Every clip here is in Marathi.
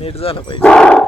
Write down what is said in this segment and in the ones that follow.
नीट झालं पाहिजे.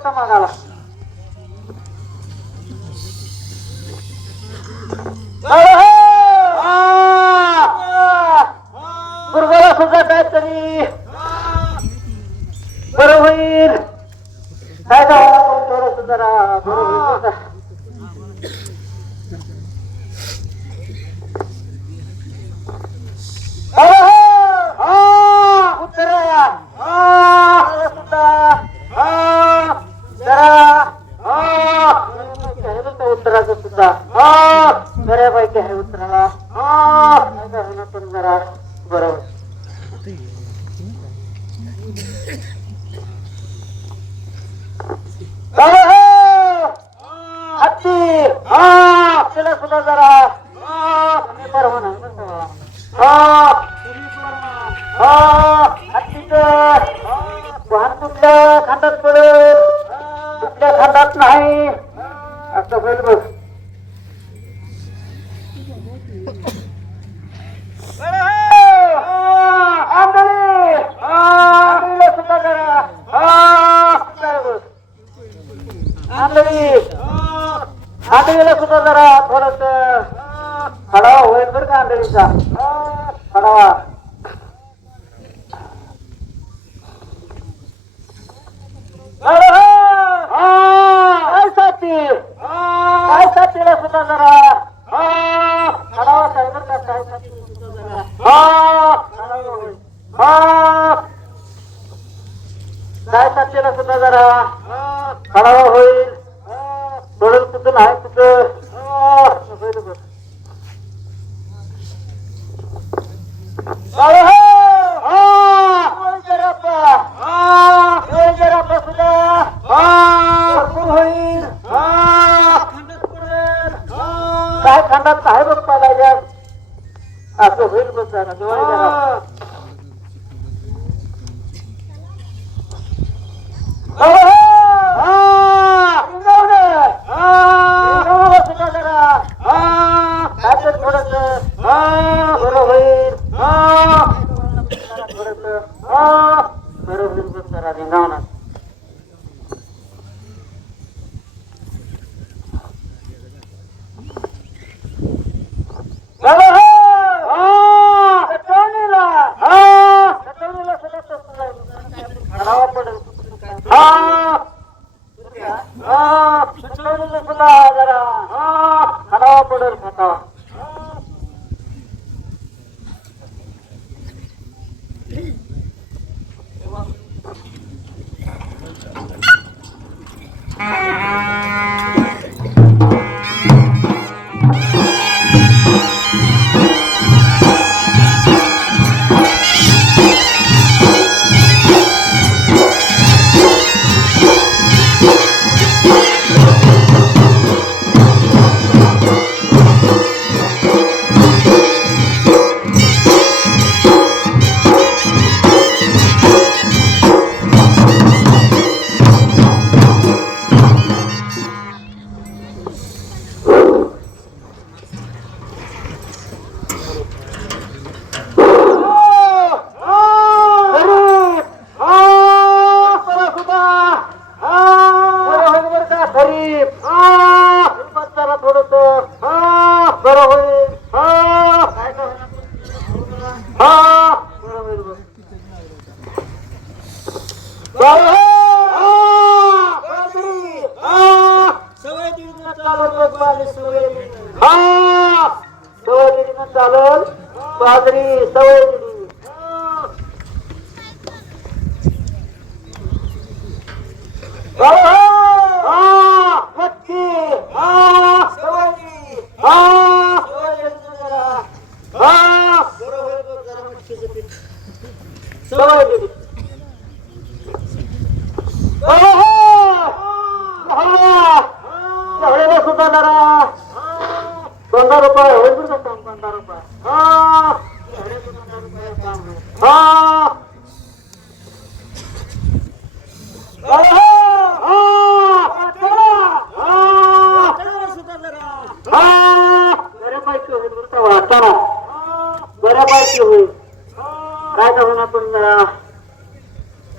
放放下了。बरोबर हत्ती हा आपल्याला सुद्धा वाहन कुठल्या खांदात पडेल कुठल्या खांदात नाही असं बघ आंधळीला सुद्धा जरा थोडस खडावा होईल बरं का आंधळीचा खडावा काय साथी काय साथीला सुद्धा जरा खडावा काय बरं का काय साथी सुद्धा जरा हा. सातशेला सुद्धा जरा खडावा होईल. थोडं कुठून आहे कुठं हो! काय खंडात काय बघ पाहिजे असं होईल बघ जरा. 然后呢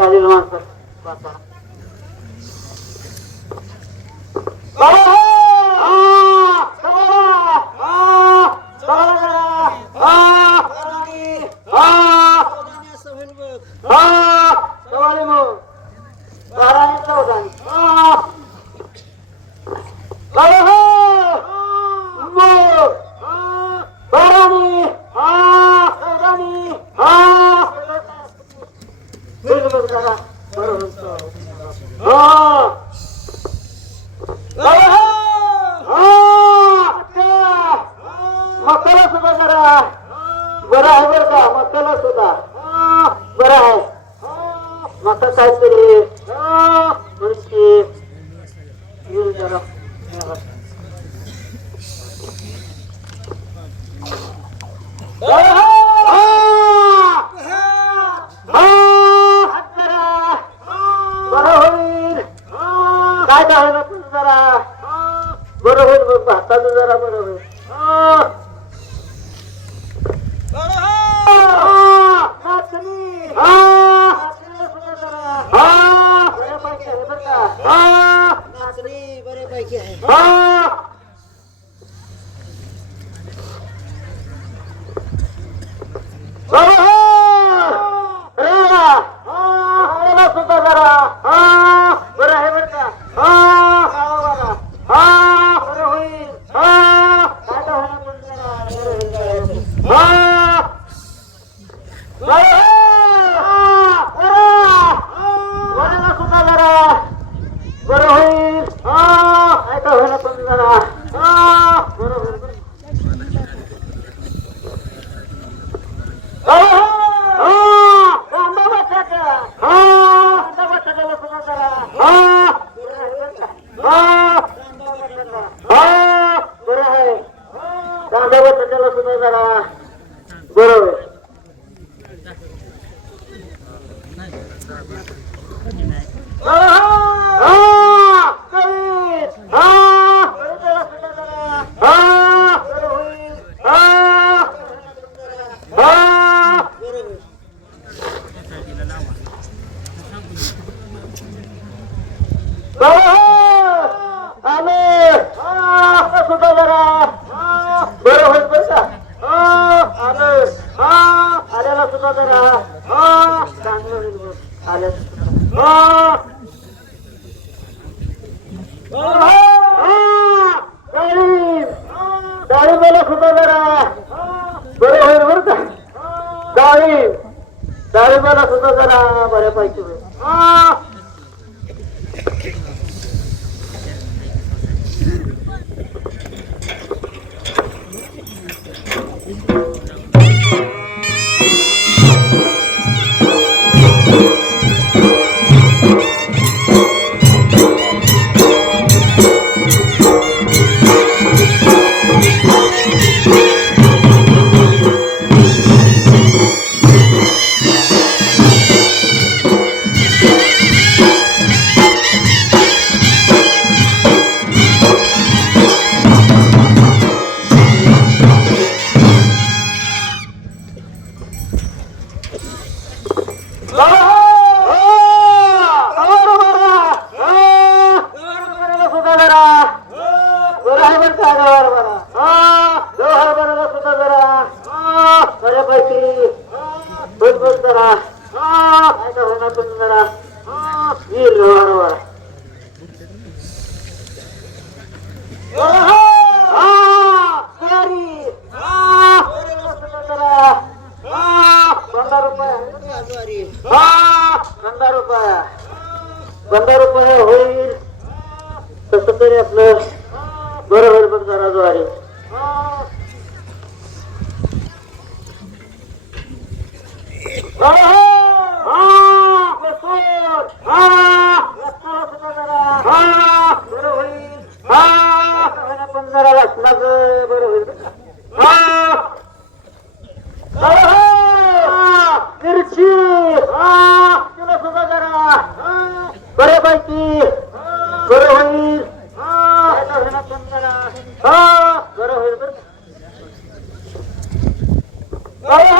चालेल माणसं वाचा. Ah! तरी आपलं बरोबर पण जरा ज्वारी Oh!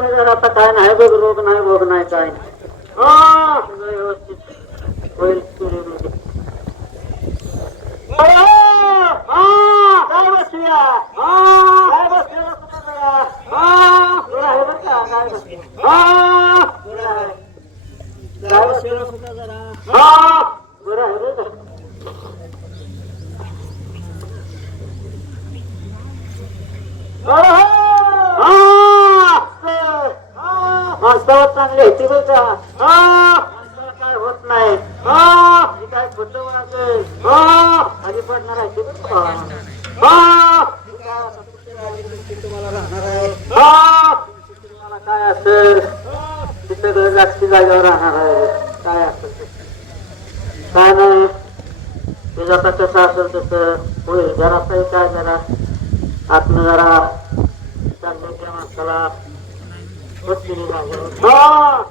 मेंढीच्या जर आता काय नाही बघ रोग नाही भोग नाही काय नाही. हा, व्यवस्थित होईल हो! काय बसूया काय बसूया बरं आहे बरं काय बसूया बरं आहे. जरा? बरं आहे बरं का? माणसावर चांगले होती बरं का? काय होत नाही. काय खोटं आधी पडणार आहे ती काय तुम्हाला काय असेल? तिथं घर जास्ती जागेवर राहणार आहे. काय असेल काय नाही. तुझं आता कसं असेल तसं. होईल जरा काही काय जरा. आत्म जरा चांगल्या माणसाला. 아!